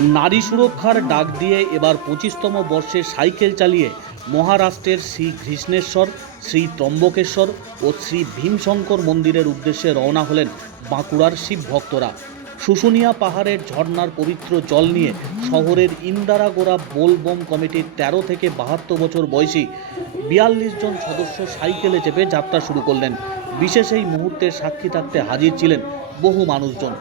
নারী সুরক্ষার ডাক দিয়ে এবার পঁচিশতম বর্ষে সাইকেল চালিয়ে মহারাষ্ট্রের শ্রী ঘৃষ্ণেশ্বর শ্রী ত্রম্বকেশ্বর ও শ্রী ভীমশঙ্কর মন্দিরের উদ্দেশ্যে রওনা হলেন বাঁকুড়ার শিব ভক্তরা শুশুনিয়া পাহাড়ের ঝর্ণার পবিত্র জল নিয়ে শহরের ইন্দারাগোড়া বোলবম কমিটির তেরো থেকে বাহাত্তর বছর বয়সী বিয়াল্লিশ জন সদস্য সাইকেলে চেপে যাত্রা শুরু করলেন। বিশেষ এই মুহূর্তের সাক্ষী থাকতে হাজির ছিলেন বহু মানুষজন।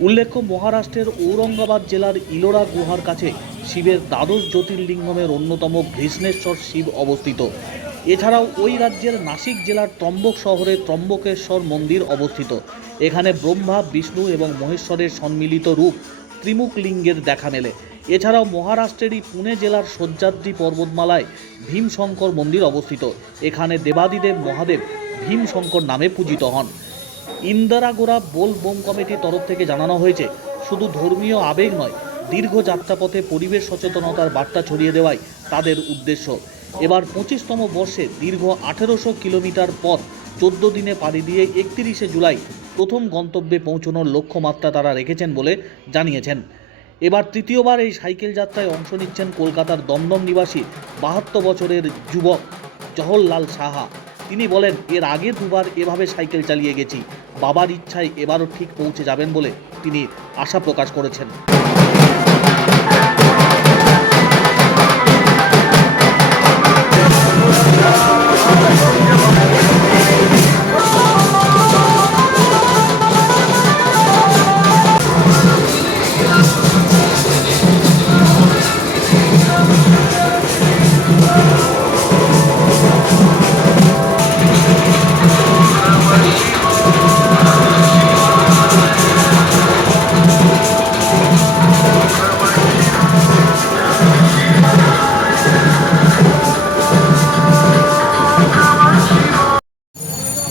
উল্লেখ্য, মহারাষ্ট্রের ঔরঙ্গাবাদ জেলার ইলোরা গুহার কাছে শিবের দ্বাদশ জ্যোতির্লিঙ্গমের অন্যতম ঘৃষ্ণেশ্বর শিব অবস্থিত। এছাড়াও ওই রাজ্যের নাসিক জেলার ত্রম্বক শহরে ত্রম্বকেশ্বর মন্দির অবস্থিত। এখানে ব্রহ্মা, বিষ্ণু এবং মহেশ্বরের সম্মিলিত রূপ ত্রিমুখ লিঙ্গের দেখা মেলে। এছাড়াও মহারাষ্ট্রেরই পুনে জেলার সহ্যাদ্রি পর্বতমালায় ভীমশঙ্কর মন্দির অবস্থিত। এখানে দেবাদিদেব মহাদেব ভীমশঙ্কর নামে পূজিত হন। ইন্দারাগোড়া বোল বোম কমিটির তরফ থেকে জানানো হয়েছে, শুধু ধর্মীয় আবেগ নয়, দীর্ঘ যাত্রাপথে পরিবেশ সচেতনতার বার্তা ছড়িয়ে দেওয়াই তাদের উদ্দেশ্য। এবার পঁচিশতম বর্ষে দীর্ঘ আঠেরোশো কিলোমিটার পথ চোদ্দ দিনে পাড়ি দিয়ে একত্রিশে জুলাই প্রথম গন্তব্যে পৌঁছানোর লক্ষ্যমাত্রা তারা রেখেছেন বলে জানিয়েছেন। এবার তৃতীয়বার এই সাইকেল যাত্রায় অংশ নিচ্ছেন কলকাতার দমদম নিবাসী বাহাত্তর বছরের যুবক জহরলাল সাহা। তিনি বলেন, এর আগে দুবার এভাবে সাইকেল চালিয়ে গেছি। বাবার ইচ্ছায় এবারও ঠিক পৌঁছে যাবেন বলে তিনি আশা প্রকাশ করেছেন।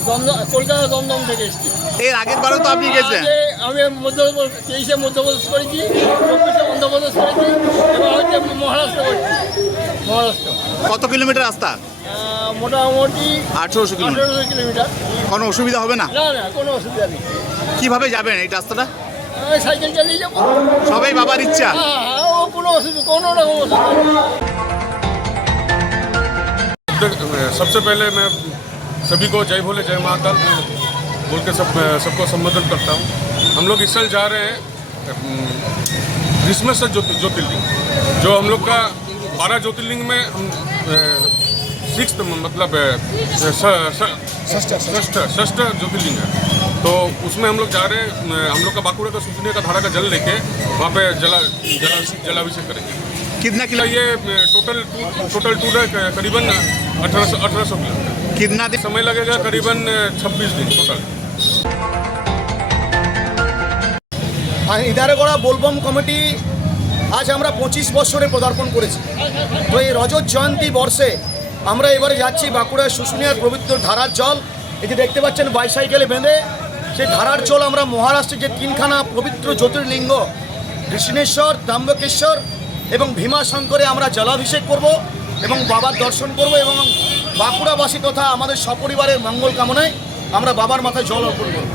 দমদম কলকাতা দমদম থেকে এসেছি এর আগের বারও তো আপনি গেছেন আগে আমি মধ্যপ্রদেশ তেইশে মধ্যপ্রদেশ করেছি চব্বিশে মধ্যপ্রদেশ করেছি এবং হচ্ছে মহারাষ্ট্র করেছি মহারাষ্ট্র কত কিলোমিটার রাস্তা আহ, মোটামুটি আঠেরোশো কিলোমিটার আঠেরোশো কিলোমিটার কোনো অসুবিধা হবে না না না কোনো অসুবিধা নেই কিভাবে যাবেন এই রাস্তাটা আমি সাইকেল চালিয়ে যাবো সবাই বাবার ইচ্ছা হ্যাঁ হ্যাঁ ও কোনো অসুবিধা কোনো রকম অসুবিধা নেই सबसे पहले मैं सभी को जय भोले जय महाकाल। बोल के सब सबको संबोधन करता हूँ। हम लोग इस साल जा रहे हैं क्रिसमस ज्योति ज्योतिर्लिंग। जो हम लोग का बारह ज्योतिर्लिंग में हम सिक्स मतलब षष्ठ षष्ठ। ज्योतिर्लिंग है। तो उसमें हम लोग जा रहे हैं हम लोग का बांकुड़ा का सुसुनिया का धारा का जल लेके वहाँ पे जला जला जलाभिषेक करेंगे। कितना किलो ये टोटल टोटल टूर है करीबन अठारह सौ अठारह सौ किलोमीटर कितना दिन समय लगेगा करीबन छब्बीस दिन टोटल আর ইদারেগড়া বোলবম কমিটি আজ আমরা পঁচিশ বছরে পদার্পণ করেছি তো এই রজত জয়ন্তী বর্ষে আমরা এবারে যাচ্ছি বাঁকুড়ার শুশুনিয়ার পবিত্র ধারার জল এই যে দেখতে পাচ্ছেন বাইসাইকেলে বেঁধে সেই ধারার জল আমরা মহারাষ্ট্রের যে তিনখানা পবিত্র জ্যোতির্লিঙ্গ কৃষ্ণেশ্বর ত্রম্বকেশ্বর এবং ভীমাশঙ্করে আমরা জলাভিষেক করব এবং বাবার দর্শন করব এবং বাঁকুড়াবাসী তথা আমাদের সপরিবারের মঙ্গল কামনায় আমরা বাবার মাথায় জল অর্পণ করব।